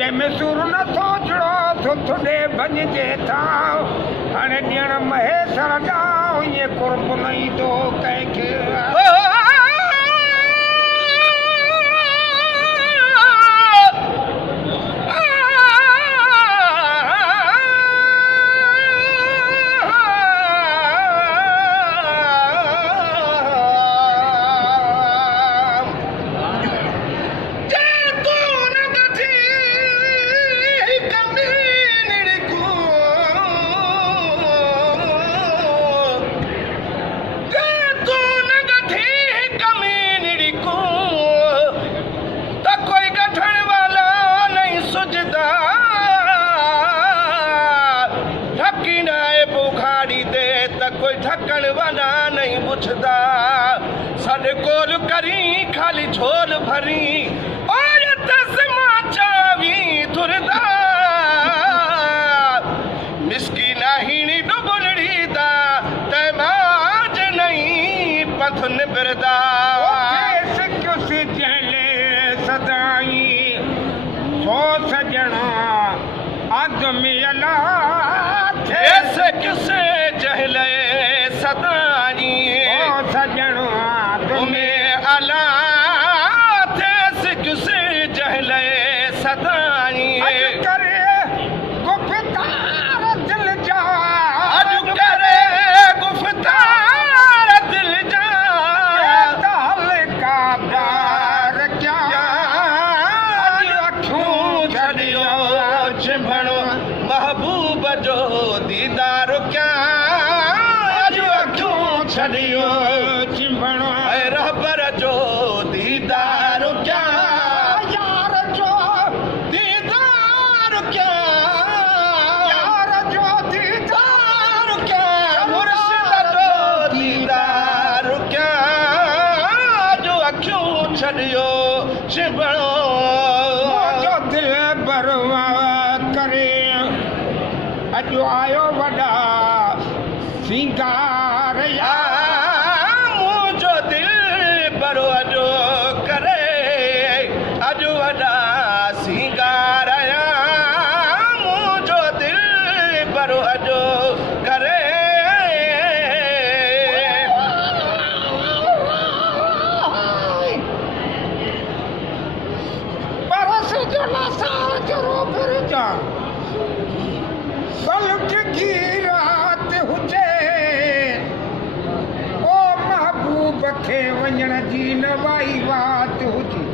जंहिंमें सुर न सोचड़ो सुथड़े भॼजे था हाणे ॾियण महेश्वर ॾांहुं ईअं कुर्ब न ईंदो कंहिंखे कोल करी खाली झोल भरी और तस्मा चावी थुरदा मिस्कीना हीनी डुबलड़ी दा तमाज नहीं पथ निबरदा किस जले सदाई सो सजना आदमी अला ऐसे किसे जहले सदाई ओ सजना तुम्हें अला थे किसे जहले सदाई करे गुफ्तार दिल जा अज करे गुफ्तार दिल जा दाल का बार क्या अज अखियों छड़ियो चिंभणो महबूब जो दीदार क्या अज अखियों छड़ियो चिंभणो रहबर जो दीदार क्या यार जो दीदार क्या यार जो दीदार क्या मुर्शिद जो दीदार क्या जो अखियों छड़ियो चिंभणो जो दिल बरवा करे अजो आयो वॾा सिंगार अजो करे अजो वॾा सिंगार मुंहिंजो दिलि भरो अजो करे परस जो लसा जरो फिरजा पलक की रात हुजे खे वञण जी नवाई वात हुजे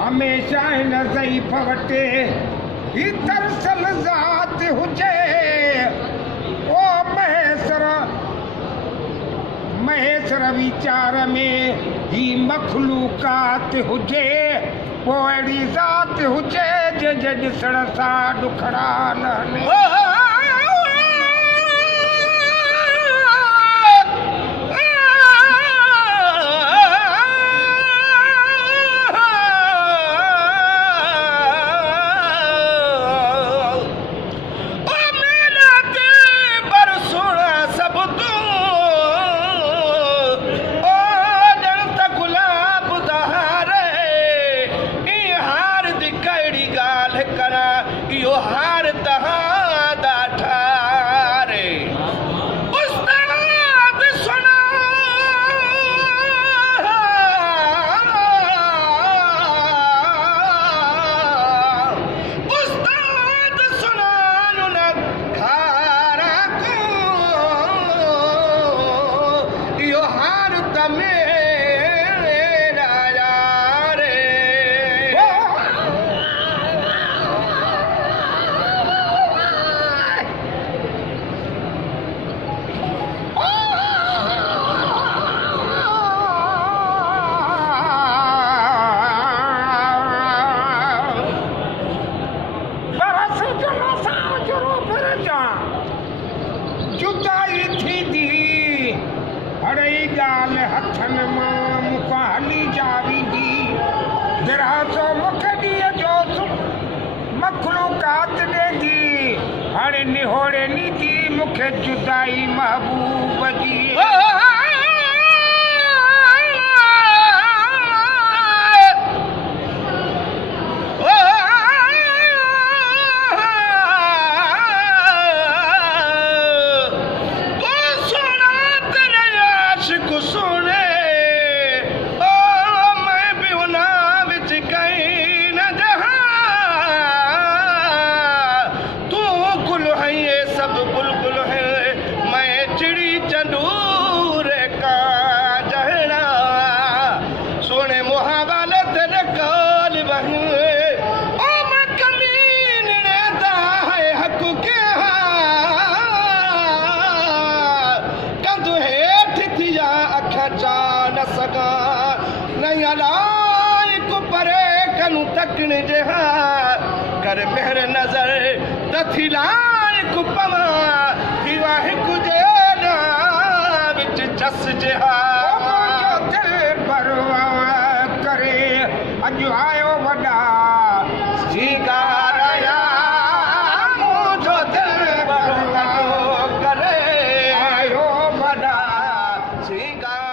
हमेशा हिन ज़ईफ़ वटि ही तरसल ज़ात हुजे ओ महेश्वर वीचार में ही मखलूकात हुजे पोइ अहिड़ी ज़ात हुजे जंहिंजे ॾिसण सां ॾुखड़ा न निहोड़े नीति मुखे जुदाई महबूब जी कर मेहर नजर दथिलाए कुपमा दीवा हिकु जे ना विच जस जहा दिल परवा करे अॼु आयो वॾा सीगारया मुझो दिल परवा करे आयो वॾा सीगार